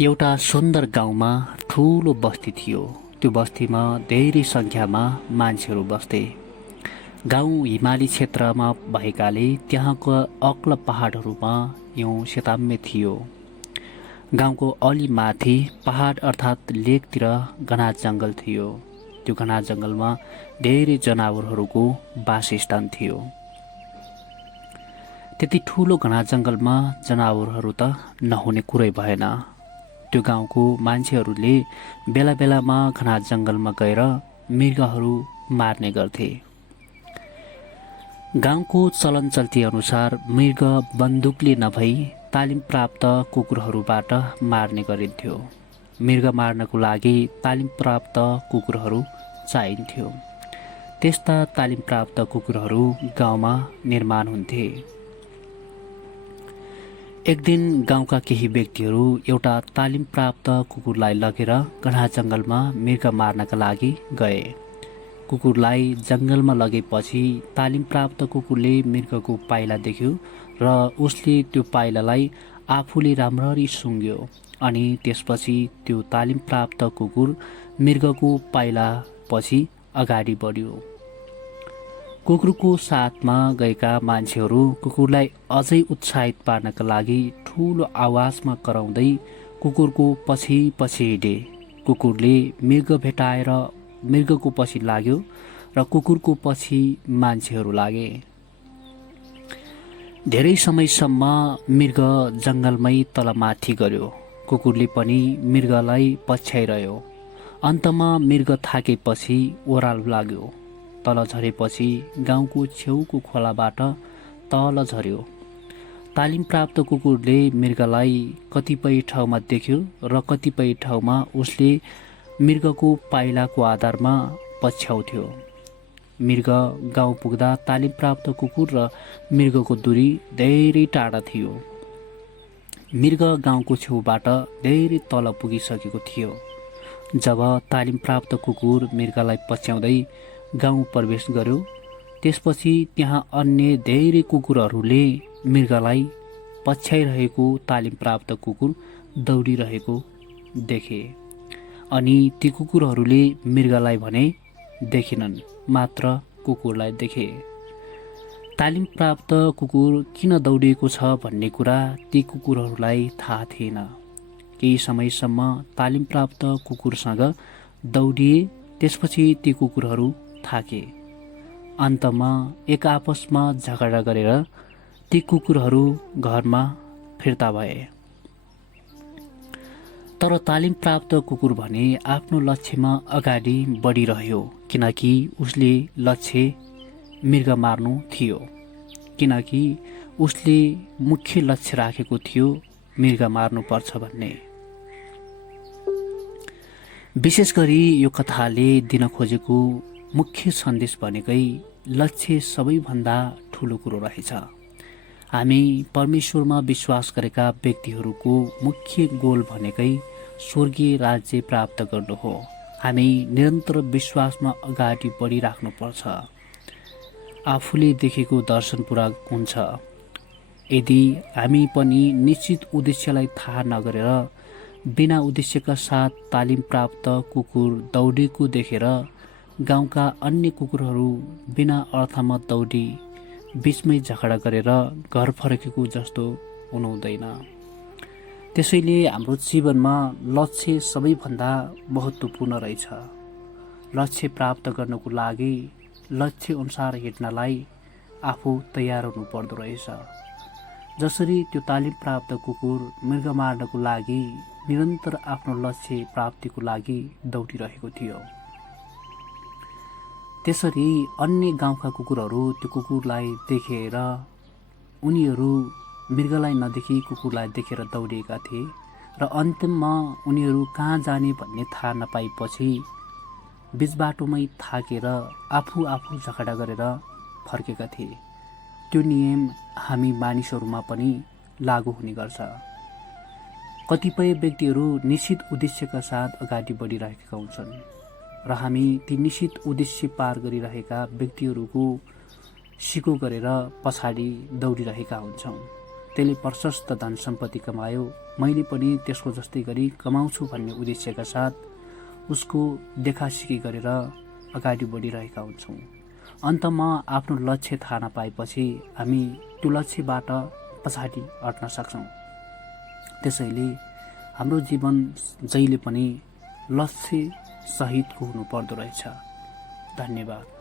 एउटा सुन्दर गाउँमा ठुलो बस्ती थियो। त्यो बस्तीमा धेरै सङ्ख्यामा मान्छेहरू बस्थे। गाउँ हिमाली क्षेत्रमा भएकाले त्यहाँको अग्ला पहाडहरूमा हिउँ सेताम्य थियो। गाउँको अलि माथि पहाड अर्थात् लेकतिर घना जङ्गल थियो। त्यो घना जङ्गलमा धेरै जनावरहरूको वासस्थान थियो। त्यति ठुलो घना जङ्गलमा जनावरहरू त नहुने कुरै भएन। त्यो गाउँको मान्छेहरूले बेला बेलामा घना जङ्गलमा गएर मृगहरू मार्ने गर्थे। गाउँको चलनचल्ती अनुसार मृग बन्दुकले नभई तालिम प्राप्त कुकुरहरूबाट मार्ने गरिन्थ्यो। मृग मार्नको लागि तालिम प्राप्त कुकुरहरू चाहिन्थ्यो। त्यस्ता तालिम प्राप्त कुकुरहरू गाउँमा निर्माण हुन्थे। एक दिन गाउँका केही व्यक्तिहरू एउटा तालिम प्राप्त कुकुरलाई लगेर घना जङ्गलमा मृग मार्नका लागि गए। कुकुरलाई जङ्गलमा लगेपछि तालिम प्राप्त कुकुरले मृगको पाइला देख्यो र उसले त्यो पाइलालाई आफूले राम्ररी सुँघ्यो अनि त्यसपछि त्यो तालिम प्राप्त कुकुर मृगको पाइला पछि अगाडि बढ्यो। कुकुरको साथमा गएका मान्छेहरू कुकुरलाई अझै उत्साहित पार्नका लागि ठुलो आवाजमा कराउँदै कुकुरको पछि पछि हिँडे। कुकुरले मृग भेटाएर मृगको पछि लाग्यो र कुकुरको पछि मान्छेहरू लागे। धेरै समयसम्म मृग जङ्गलमै तलमाथि गर्यो। कुकुरले पनि मृगलाई पछ्याइरह्यो। अन्तमा मृग थाकेपछि ओह्रालो लाग्यो। तल झरेपछि गाउँको छेउको खोलाबाट तल झर्यो। तालिम प्राप्त कुकुरले मृगलाई कतिपय ठाउँमा देख्यो र कतिपय ठाउँमा उसले मृगको पाइलाको आधारमा पछ्याउँथ्यो। मृग गाउँ पुग्दा तालिम प्राप्त कुकुर र मृगको दूरी धेरै टाढा थियो। मृग गाउँको छेउबाट धेरै तल पुगिसकेको थियो। जब तालिम प्राप्त कुकुर मृगलाई पछ्याउँदै गाउँ प्रवेश गर्यो त्यसपछि त्यहाँ अन्य धेरै कुकुरहरूले मृगलाई पछ्याइरहेको तालिम प्राप्त कुकुर दौडिरहेको देखे। अनि ती कुकुरहरूले मृगलाई भने देखेनन्, मात्र कुकुरलाई देखे। तालिम प्राप्त कुकुर किन दौडिएको छ भन्ने कुरा ती कुकुरहरूलाई थाहा थिएन। केही समयसम्म तालिम प्राप्त कुकुरसँग दौडिए। त्यसपछि ती कुकुरहरू थाके। अन्तमा एक आपसमा झगडा गरेर ती कुकुरहरू घरमा फिर्ता भए। तर तालिम प्राप्त कुकुर भने आफ्नो लक्ष्यमा अगाडि बढिरह्यो, किनकि उसले लक्ष्य मृग मार्नु थियो। किनकि उसले मुख्य लक्ष्य राखेको थियो मृग मार्नुपर्छ भन्ने। विशेष गरी यो कथाले दिन खोजेको मुख्य सन्देश भनेकै लक्ष्य सबैभन्दा ठुलो कुरो रहेछ। हामी परमेश्वरमा विश्वास गरेका व्यक्तिहरूको मुख्य गोल भनेकै स्वर्गीय राज्य प्राप्त गर्नु हो। हामी निरन्तर विश्वासमा अगाडि बढिराख्नुपर्छ। आफूले देखेको दर्शन पुरा हुन्छ। यदि हामी पनि निश्चित उद्देश्यलाई थाहा नगरेर बिना उद्देश्यका साथ तालिम प्राप्त कुकुर दौडेको देखेर गाउँका अन्य कुकुरहरू बिना अर्थमा दौडी बीचमै झगडा गरेर घर फर्केको जस्तो हुनुहुँदैन। त्यसैले हाम्रो जीवनमा लक्ष्य सबैभन्दा महत्त्वपूर्ण रहेछ। लक्ष्य प्राप्त गर्नको लागि लक्ष्य अनुसार हिँड्नलाई आफू तयार हुनु पर्दो रहेछ। जसरी त्यो तालिम प्राप्त कुकुर मृग मार्नको लागि निरन्तर आफ्नो लक्ष्य प्राप्तिको लागि दौडिरहेको थियो, त्यसरी अन्य गाउँका कुकुरहरू त्यो कुकुरलाई देखेर उनीहरू मृगलाई नदेखी कुकुरलाई देखेर दौडिएका थिए र अन्तिममा उनीहरू कहाँ जाने भन्ने थाहा नपाएपछि बीच बाटोमै थाकेर आफू झगडा गरेर फर्केका थिए। त्यो नियम हामी मानिसहरूमा पनि लागू हुने गर्छ। कतिपय व्यक्तिहरू निश्चित उद्देश्यका साथ अगाडि बढिरहेका हुन्छन् र हामी ती निश्चित उद्देश्य पार गरिरहेका व्यक्तिहरूको सिको गरेर पछाडि दौडिरहेका हुन्छौँ। त्यसले प्रशस्त धन सम्पत्ति कमायो, मैले पनि त्यसको जस्तै गरी कमाउँछु भन्ने उद्देश्यका साथ उसको देखासिकी गरेर अगाडि बढिरहेका हुन्छौँ। अन्तमा आफ्नो लक्ष्य थाहा नपाएपछि हामी त्यो लक्ष्यबाट पछाडि हट्न सक्छौँ। त्यसैले हाम्रो जीवन जहिले पनि लक्ष्य सहितको हुनु पर्दो रहेछ। धन्यवाद।